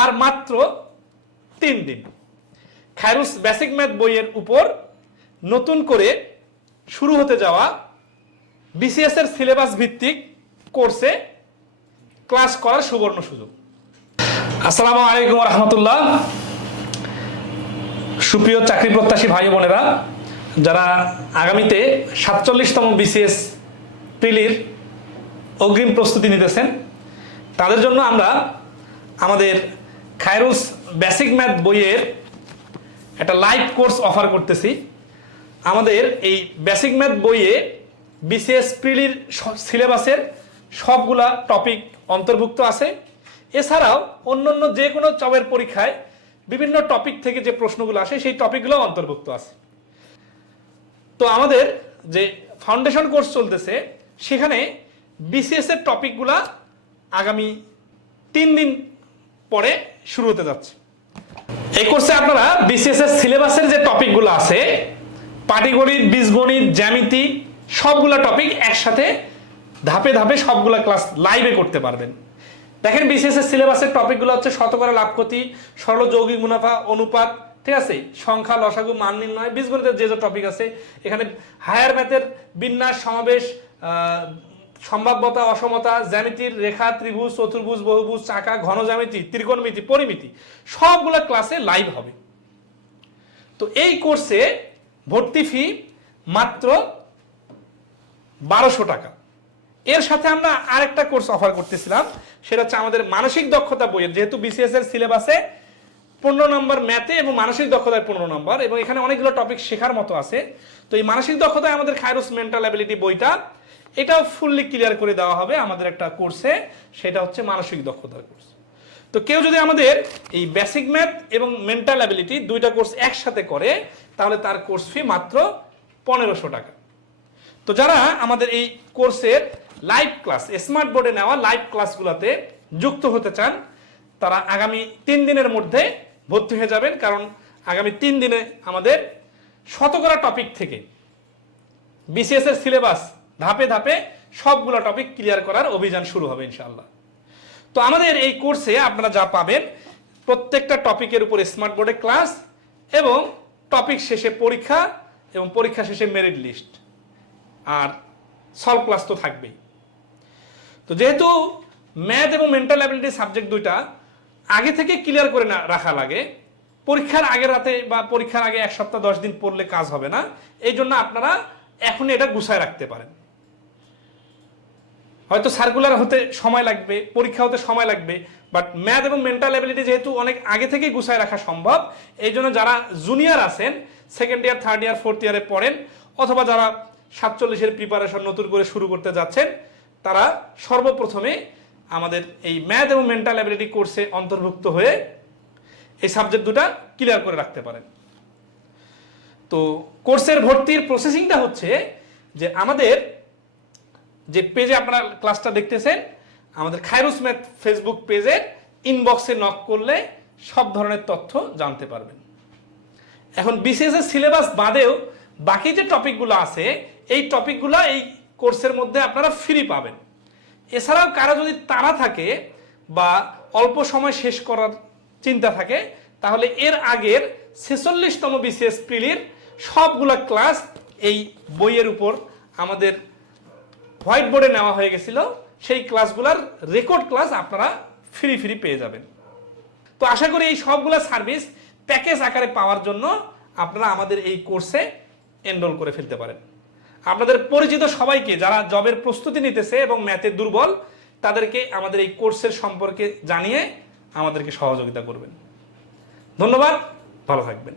আর মাত্র তিন দিন। খায়রুস বেসিক ম্যাথ বইয়ের উপর নতুন করে শুরু হতে যাওয়া বিসিএস এর সিলেবাস ভিত্তিক কোর্সে ক্লাস করার সুবর্ণ সুযোগ। আসসালামু আলাইকুম রহমতুল্লাহ। সুপ্রিয় চাকরি প্রত্যাশী ভাই বোনেরা, যারা আগামীতে সাতচল্লিশতম বিসিএস প্রিলির অগ্রিম প্রস্তুতি নিতেছেন, তাদের জন্য আমরা আমাদের খায়রুস বেসিক ম্যাথ বইয়ের একটা লাইভ কোর্স অফার করতেছি। আমাদের এই বেসিক ম্যাথ বইয়ে বিসিএস প্রিলির সিলেবাসের সবগুলা টপিক অন্তর্ভুক্ত আছে। এছাড়াও অন্যান্য যে কোনো চবের পরীক্ষায় বিভিন্ন টপিক থেকে যে প্রশ্নগুলো আসে, সেই টপিকগুলো অন্তর্ভুক্ত আছে। তো আমাদের যে ফাউন্ডেশন কোর্স চলতেছে, সেখানে বিসিএস এর টপিকগুলা আগামী তিন দিন পরে শুরু হতে যাচ্ছে। এই কোর্সে আপনারা বিসিএস এর সিলেবাসের যে টপিকগুলো আছে, পাটিগণিত, বীজগণিত, জ্যামিতি, সবগুলা টপিক একসাথে ধাপে ধাপে সবগুলা ক্লাস লাইভে করতে পারবেন। দেখেন বিসিএস এর সিলেবাসের টপিকগুলো হচ্ছে শতকরা লাভ ক্ষতি, সরল যৌগিক মুনাফা, অনুপাত, ঠিক আছে? সংখ্যা, লসাগু, মান নির্ণয়, বীজগণিতের যে যে টপিক আছে, এখানে হায়ার ম্যাথের বিন্যাস, সমাবেশ সম্ভাব্যতা, অসমতা, জ্যামিতির রেখা, ত্রিভুজ, চতুর্ভুজ, বহুভুজ, চাকা ঘন জ্যামিতি ত্রিকোণমিতি, পরিমিতি, সবগুলো ক্লাসে লাইভ হবে। তো এই কোর্সে ভর্তি ফি মাত্র বারোশো টাকা। এর সাথে আমরা আরেকটা কোর্স অফার করতেছিলাম, সেটা হচ্ছে আমাদের মানসিক দক্ষতা বইয়ের, যেহেতু বিসিএস এর সিলেবাসে পনেরো নম্বর ম্যাথে এবং মানসিক দক্ষতায় পনেরো নম্বর, এবং এখানে অনেকগুলো টপিক শেখার মতো আছে। তো এই মানসিক দক্ষতায় আমাদের খায়রুস মেন্টাল অ্যাবিলিটি বইটা, এটাও ফুললি ক্লিয়ার করে দেওয়া হবে আমাদের একটা কোর্সে সেটা হচ্ছে মানসিক দক্ষতার কোর্স তো কেউ যদি আমাদের এই বেসিক ম্যাথ এবং মেন্টাল অ্যাবিলিটি দুইটা কোর্স একসাথে করে, তাহলে তার কোর্স ফি মাত্র পনেরোশো টাকা। তো যারা আমাদের এই কোর্সের লাইভ ক্লাস স্মার্ট বোর্ডে নেওয়া লাইভ ক্লাসগুলোতে যুক্ত হতে চান, তারা আগামী তিন দিনের মধ্যে ভর্তি হয়ে যাবেন, কারণ আগামী তিন দিনে আমাদের শতকরা টপিক থেকে বিসিএস এর সিলেবাস ধাপে ধাপে সবগুলো টপিক ক্লিয়ার করার অভিযান শুরু হবে ইনশাআল্লাহ। তো আমাদের এই কোর্সে আপনারা যা পাবেন, প্রত্যেকটা টপিকের উপরে স্মার্ট বোর্ডে ক্লাস এবং টপিক শেষে পরীক্ষা এবং পরীক্ষা শেষে মেরিট লিস্ট আর সলভ ক্লাস তো থাকবেই। তো যেহেতু ম্যাথ এবং মেন্টাল অ্যাবিলিটি সাবজেক্ট দুইটা আগে থেকে ক্লিয়ার করে না, রাখা লাগে। পরীক্ষার আগের রাতে বা পরীক্ষার আগে এক সপ্তাহ, দশ দিন পড়লে কাজ হবে না। এই জন্য আপনারা এখন এটা গুছায় রাখতে পারেন। হয়তো সার্কুলার হতে সময় লাগবে, পরীক্ষা হতে সময় লাগবে বাট ম্যাথ এবং মেন্টাল অ্যাবিলিটি যেহেতু অনেক আগে থেকেই গুছায় রাখা সম্ভব, এই জন্য যারা জুনিয়র আছেন second year third year fourth ইয়ারে পড়েন, অথবা যারা সাতচল্লিশের প্রিপারেশন নতুন করে শুরু করতে যাচ্ছেন, তারা সর্বপ্রথমে আমাদের এই ম্যাথ এবং মেন্টাল অ্যাবিলিটি কোর্সে অন্তর্ভুক্ত হয়ে এই সাবজেক্ট দুটা ক্লিয়ার করে রাখতে পারেন। তো কোর্সের ভর্তির প্রসেসিংটা হচ্ছে যে আমাদের যে পেজে আপনারা ক্লাসটা দেখতেছেন, আমাদের খায়রুস ম্যাথ ফেসবুক পেজের ইনবক্সে নক করলে সব ধরনের তথ্য জানতে পারবেন। এখন বিসিএস এর সিলেবাস বাদেও বাকি যে টপিকগুলো আছে, এই টপিকগুলো এই কোর্সের মধ্যে আপনারা ফ্রি পাবেন। এছাড়াও কারও যদি তাড়া থাকে বা অল্প সময় শেষ করার চিন্তা থাকে, তাহলে এর আগের ছেচল্লিশতম বিসিএস প্রিলির সবগুলা ক্লাস এই বইয়ের উপর আমাদের হোয়াইট বোর্ডে নেওয়া হয়ে গেছিল। সেই ক্লাসগুলোর রেকর্ড ক্লাস আপনারা ফ্রি ফ্রি পেয়ে যাবেন। তো আশা করি এই সবগুলো সার্ভিস প্যাকেজ আকারে পাওয়ার জন্য আপনারা আমাদের এই কোর্সে এনরোল করে ফেলতে পারেন। আপনাদের পরিচিত সবাইকে যারা জবের প্রস্তুতি নিতেছে এবং ম্যাথে দুর্বল, তাদেরকে আমাদের এই কোর্সের সম্পর্কে জানিয়ে আমাদেরকে সহযোগিতা করবেন। ধন্যবাদ, ভালো থাকবেন।